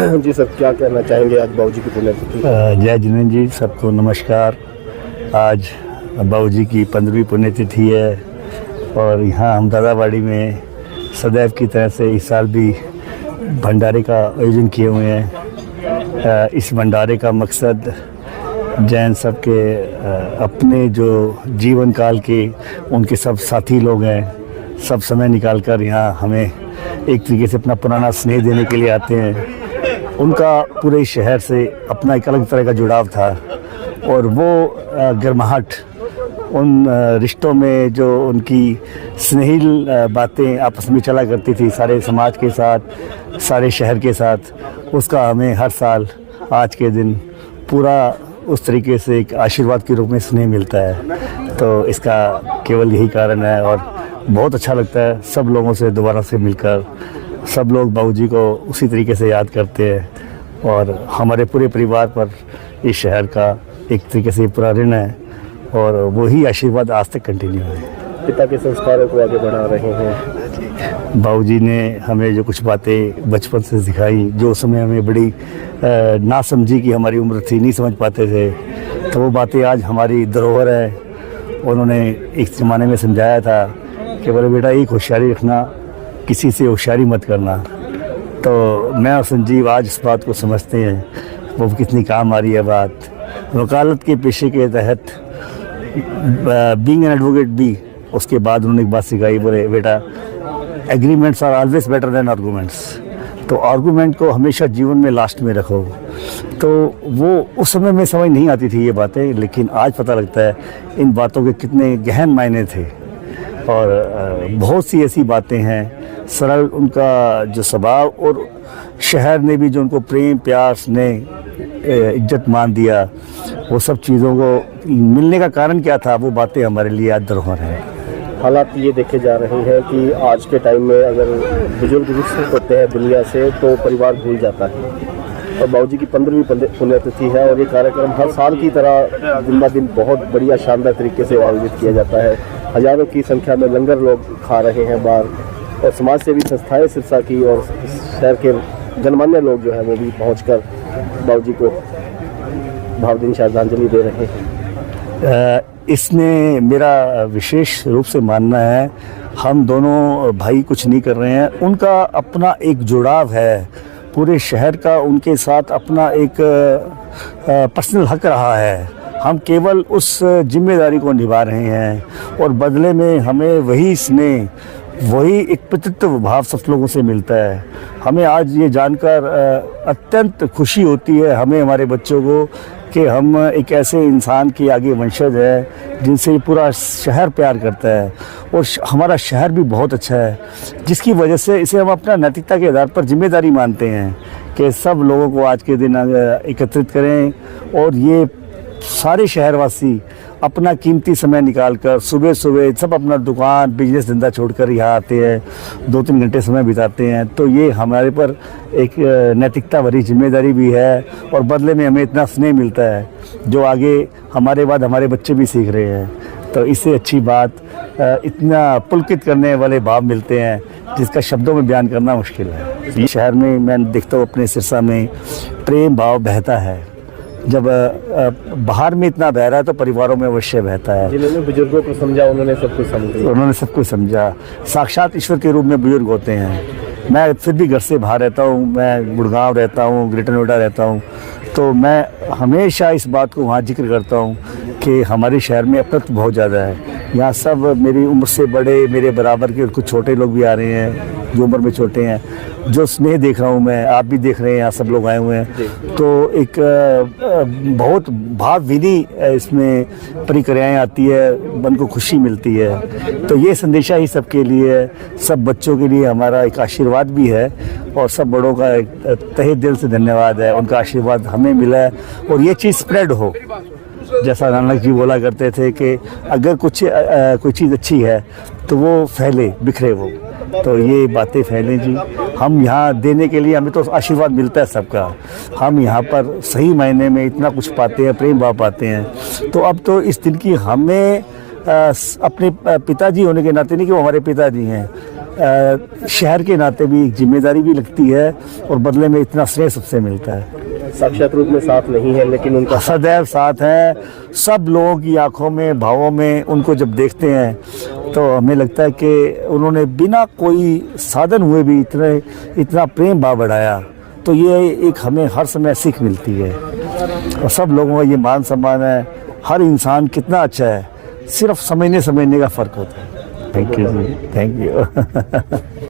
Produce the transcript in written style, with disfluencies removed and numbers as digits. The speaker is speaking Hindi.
जी सर, क्या कहना चाहेंगे आज बाबूजी की पुण्यतिथि? जय जिनेन्द्र जी, सबको नमस्कार। आज बाबूजी की 15वीं पुण्यतिथि है और यहाँ हम दादाबाड़ी में सदैव की तरह से इस साल भी भंडारे का आयोजन किए हुए हैं। इस भंडारे का मकसद जैन सब के अपने जो जीवन काल के उनके सब साथी लोग हैं, सब समय निकाल कर यहाँ हमें एक तरीके से अपना पुराना स्नेह देने के लिए आते हैं। उनका पूरे शहर से अपना एक अलग तरह का जुड़ाव था और वो गर्माहट उन रिश्तों में जो उनकी स्नेहिल बातें आपस में चला करती थी सारे समाज के साथ, सारे शहर के साथ, उसका हमें हर साल आज के दिन पूरा उस तरीके से एक आशीर्वाद के रूप में स्नेह मिलता है। तो इसका केवल यही कारण है और बहुत अच्छा लगता है सब लोगों से दोबारा से मिलकर। सब लोग बाबूजी को उसी तरीके से याद करते हैं और हमारे पूरे परिवार पर इस शहर का एक तरीके से पूरा ऋण है और वही आशीर्वाद आज तक कंटिन्यू है। पिता के संस्कारों को आगे बढ़ा रहे हैं। बाबूजी ने हमें जो कुछ बातें बचपन से सिखाई, जो उस समय हमें बड़ी ना समझी की हमारी उम्र थी, नहीं समझ पाते थे, तो वो बातें आज हमारी धरोहर है। उन्होंने एक ज़माने में समझाया था कि बोले बेटा एक होशियारी रखना, किसी से होशियारी मत करना। तो मैं और संजीव आज इस बात को समझते हैं वो कितनी काम आ रही है बात। वकालत के पेशे के तहत बीइंग एन एडवोकेट भी, उसके बाद उन्होंने एक बात सिखाई, बोले बेटा agreements are always better than arguments. तो आर्गूमेंट को हमेशा जीवन में लास्ट में रखो। तो वो उस समय में समझ नहीं आती थी ये बातें, लेकिन आज पता लगता है इन बातों के कितने गहन मायने थे। और बहुत सी ऐसी बातें हैं, सरल उनका जो स्वभाव और शहर ने भी जो उनको प्रेम प्यार स्नेह इज्जत मान दिया, वो सब चीज़ों को मिलने का कारण क्या था, वो बातें हमारे लिए आज धरोहर हैं। हालात ये देखे जा रहे हैं कि आज के टाइम में अगर बुजुर्ग विकसित होते हैं दुनिया से तो परिवार भूल जाता है। और बाबूजी की 15वीं पुण्यतिथि है और ये कार्यक्रम हर साल की तरह दिन ब दिन बहुत बढ़िया शानदार तरीके से आयोजित किया जाता है। हज़ारों की संख्या में लंगर लोग खा रहे हैं बाहर और समाज सेवी संस्थाएं सिरसा की और शहर के गणमान्य लोग जो है वो भी पहुंचकर बाबूजी को भावभीनी श्रद्धांजलि दे रहे हैं। इसमें मेरा विशेष रूप से मानना है, हम दोनों भाई कुछ नहीं कर रहे हैं, उनका अपना एक जुड़ाव है पूरे शहर का, उनके साथ अपना एक पर्सनल हक रहा है। हम केवल उस जिम्मेदारी को निभा रहे हैं और बदले में हमें वही स्नेह, वही एक पितृत्व भाव सब लोगों से मिलता है। हमें आज ये जानकर अत्यंत खुशी होती है हमें, हमारे बच्चों को, कि हम एक ऐसे इंसान के आगे वंशज है जिनसे पूरा शहर प्यार करता है और हमारा शहर भी बहुत अच्छा है, जिसकी वजह से इसे हम अपना नैतिकता के आधार पर जिम्मेदारी मानते हैं कि सब लोगों को आज के दिन एकत्रित करें और ये सारे शहरवासी अपना कीमती समय निकालकर सुबह सुबह सब अपना दुकान बिजनेस धंधा छोड़कर यहाँ आते हैं, 2-3 घंटे समय बिताते हैं। तो ये हमारे पर एक नैतिकता भरी जिम्मेदारी भी है और बदले में हमें इतना स्नेह मिलता है जो आगे हमारे बाद हमारे बच्चे भी सीख रहे हैं। तो इससे अच्छी बात, इतना पुलकित करने वाले भाव मिलते हैं जिसका शब्दों में बयान करना मुश्किल है। ये शहर में मैं देखता हूँ अपने सिरसा में प्रेम भाव बहता है। जब बाहर में इतना बह रहा है तो परिवारों में अवश्य बहता है। जिन्होंने बुजुर्गों को समझा उन्होंने सब कुछ समझा। साक्षात ईश्वर के रूप में बुजुर्ग होते हैं। मैं फिर भी घर से बाहर रहता हूँ, मैं गुड़गांव रहता हूँ, ग्रेटर नोएडा रहता हूँ, तो मैं हमेशा इस बात को वहाँ जिक्र करता हूँ कि हमारे शहर में अपनत्व बहुत ज़्यादा है। यहाँ सब मेरी उम्र से बड़े, मेरे बराबर के कुछ छोटे लोग भी आ रहे हैं जो उम्र में छोटे हैं। जो स्नेह देख रहा हूँ मैं, आप भी देख रहे हैं, यहाँ सब लोग आए हुए हैं, तो एक बहुत भावभीनी इसमें प्रक्रियाएँ आती है, मन को खुशी मिलती है। तो ये संदेशा ही सबके लिए, सब बच्चों के लिए हमारा एक आशीर्वाद भी है और सब बड़ों का एक तहे दिल से धन्यवाद है। उनका आशीर्वाद हमें मिला है और ये चीज़ स्प्रेड हो। जैसा नानक जी बोला करते थे कि अगर कोई चीज़ अच्छी है तो वो फैले, बिखरे वो, तो ये बातें फैलें जी। हम यहाँ देने के लिए, हमें तो आशीर्वाद मिलता है सबका, हम यहाँ पर सही मायने में इतना कुछ पाते हैं, प्रेम भाव पाते हैं। तो अब तो इस दिन की हमें अपने पिताजी होने के नाते, नहीं कि वो हमारे पिताजी हैं, शहर के नाते भी एक जिम्मेदारी भी लगती है और बदले में इतना स्नेह सबसे मिलता है। साक्षात रूप में साथ नहीं है लेकिन उनका सदैव साथ है। सब लोगों की आंखों में, भावों में उनको जब देखते हैं तो हमें लगता है कि उन्होंने बिना कोई साधन हुए भी इतना प्रेम भाव बढ़ाया। तो ये एक हमें हर समय सीख मिलती है और सब लोगों का ये मान सम्मान है। हर इंसान कितना अच्छा है, सिर्फ समझने का फ़र्क होता है। Thank you ji, thank you.